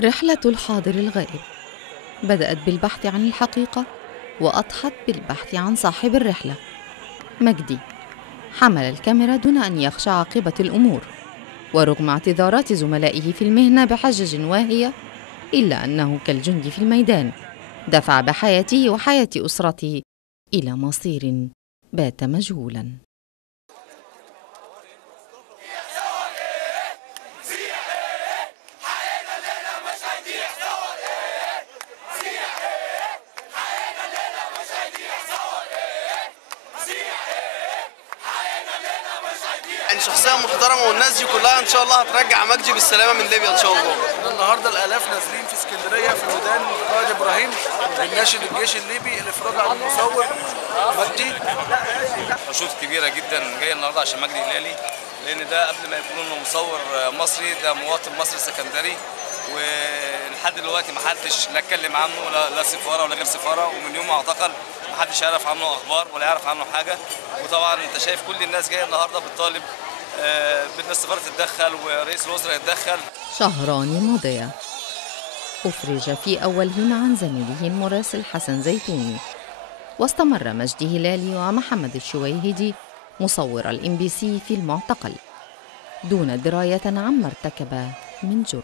رحلة الحاضر الغائب بدأت بالبحث عن الحقيقة وأضحت بالبحث عن صاحب الرحلة. مجدي حمل الكاميرا دون أن يخشى عاقبة الأمور، ورغم اعتذارات زملائه في المهنة بحجج واهية، إلا أنه كالجندي في الميدان دفع بحياته وحياة أسرته إلى مصير بات مجهولاً. يعني شخصية محترمة، والناس دي كلها ان شاء الله هترجع مجدي بالسلامة من ليبيا ان شاء الله. النهارده الالاف نازلين في اسكندريه في ميدان قائد ابراهيم بنناشد الجيش الليبي الافراج عن المصور مجدي. مشهود كبيره جدا جايه النهارده عشان مجدي هلالي، لان ده قبل ما يكون انه مصور مصري، ده مواطن مصري سكندري، ولحد دلوقتي ما حدش لا اتكلم عنه لا سفاره ولا غير سفاره، ومن يوم ما اعتقل ما حدش يعرف عنه اخبار ولا يعرف عنه حاجه. وطبعا انت شايف كل الناس جايه النهارده بتطالب بان السفاره تتدخل ورئيس الوزراء يتدخل. شهران مضيا أفرج في أولهما عن زميله المراسل حسن زيتوني، واستمر مجدي هلالي ومحمد الشويهدي مصور الMBC في المعتقل دون دراية عما ارتكب من جرم.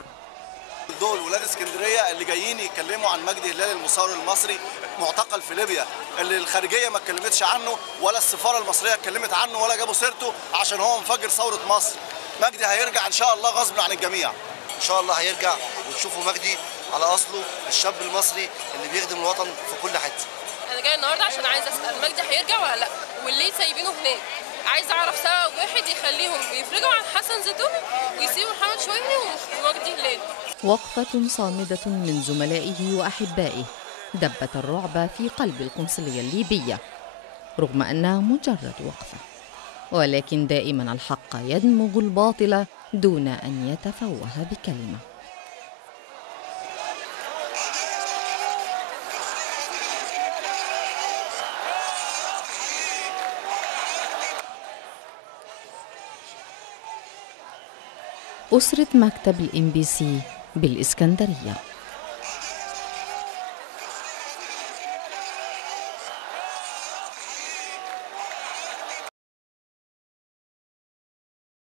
دول ولاد اسكندريه اللي جايين يتكلموا عن مجدي هلالي المصور المصري معتقل في ليبيا، اللي الخارجيه ما اتكلمتش عنه ولا السفاره المصريه اتكلمت عنه ولا جابوا سيرته عشان هو مفجر ثوره مصر. مجدي هيرجع ان شاء الله غصب عن الجميع. ان شاء الله هيرجع وتشوفوا مجدي على اصله، الشاب المصري اللي بيخدم الوطن في كل حته. انا جاي النهارده عشان عايز اسال مجدي هيرجع ولا لا، واللي سايبينه هناك. عايز اعرف سبب واحد يخليهم يفرجوا عن حسن زيتوني ويسيبوا محمد شويهدي ومجدي هلالي. وقفة صامدة من زملائه وأحبائه دبت الرعب في قلب القنصلية الليبية، رغم أنها مجرد وقفة، ولكن دائما الحق يدمغ الباطل دون أن يتفوه بكلمة. أسرة مكتب الMBC بالإسكندرية.